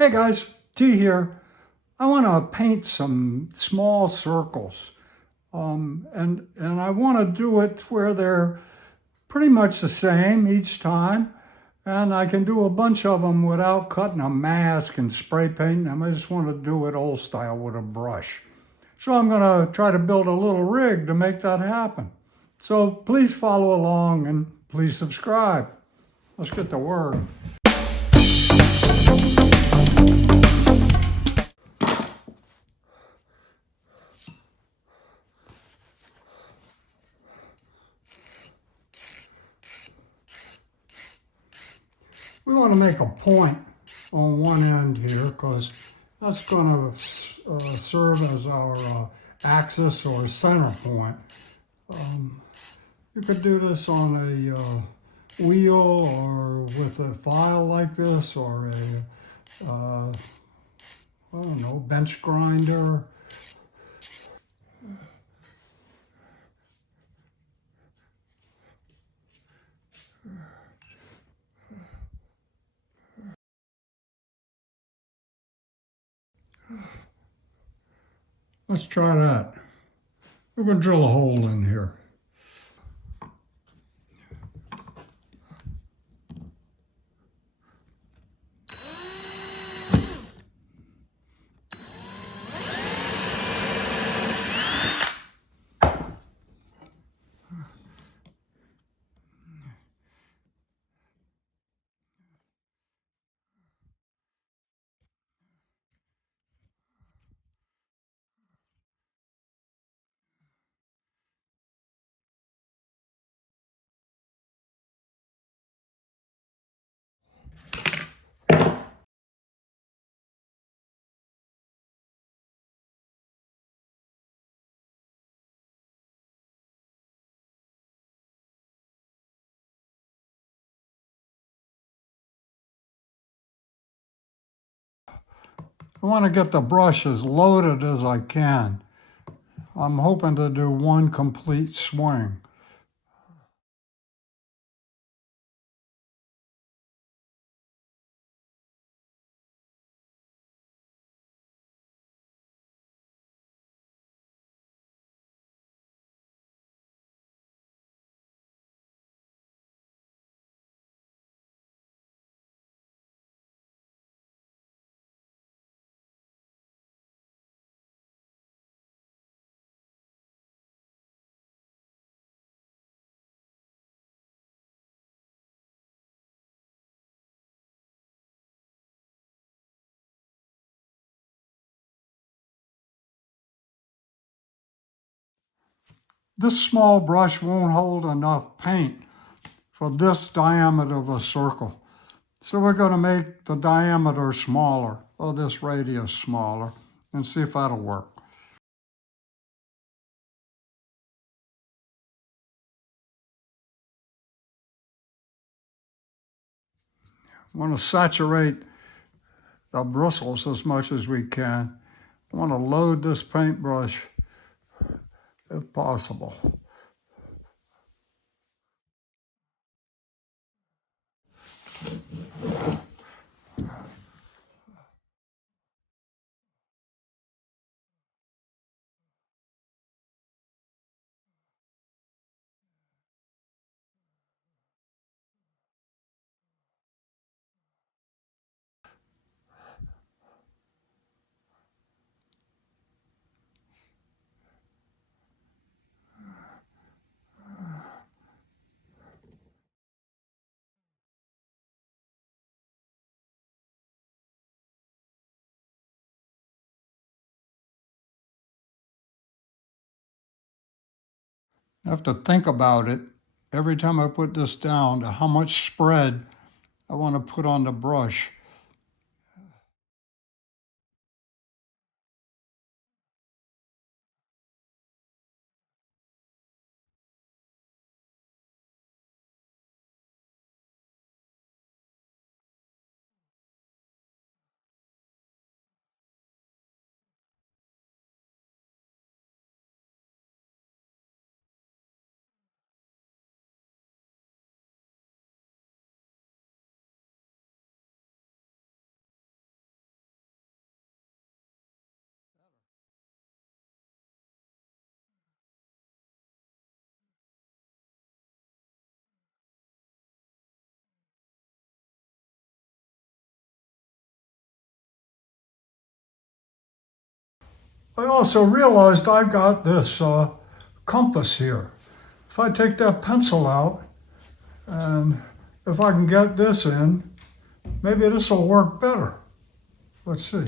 Hey guys, T here. I want to paint some small circles, and I want to do it where they're pretty much the same each time, and I can do a bunch of them without cutting a mask and spray painting them. I just want to do it old style with a brush. So I'm going to try to build a little rig to make that happen. So please follow along and please subscribe. Let's get to work. We want to make a point on one end here because that's going to serve as our axis or center point. You could do this on a wheel or with a file like this or I don't know, bench grinder. Let's try that. We're going to drill a hole in here. I want to get the brush as loaded as I can. I'm hoping to do one complete swing. This small brush won't hold enough paint for this diameter of a circle. So we're going to make the diameter smaller, or this radius smaller, and see if that'll work. I want to saturate the bristles as much as we can. I want to load this paintbrush if possible. I have to think about it every time I put this down to how much spread I want to put on the brush. I also realized I got this compass here. If I take that pencil out and if I can get this in, maybe this will work better. Let's see.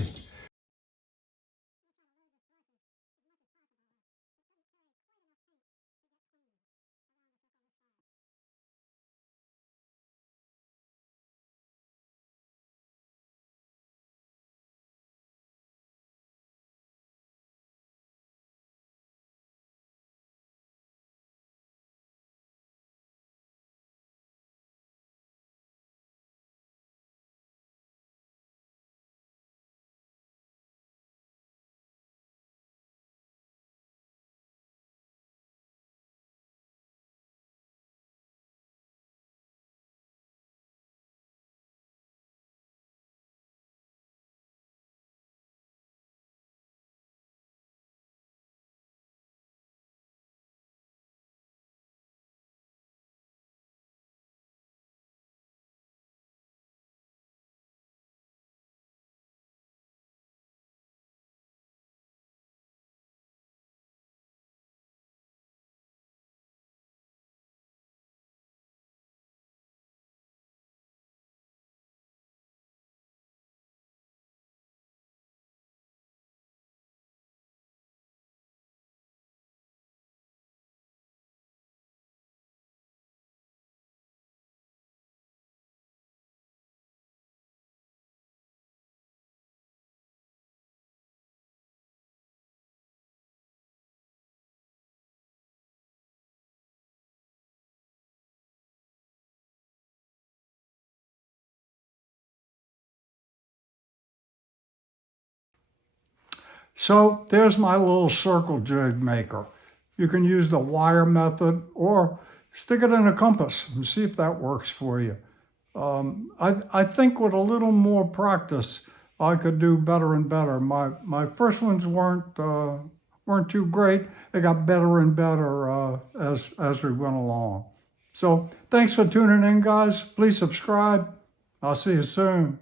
So there's my little circle jig maker. You can use the wire method or stick it in a compass and see if that works for you. I think with a little more practice, I could do better and better. My first ones weren't too great. They got better and better as we went along. So thanks for tuning in, guys. Please subscribe. I'll see you soon.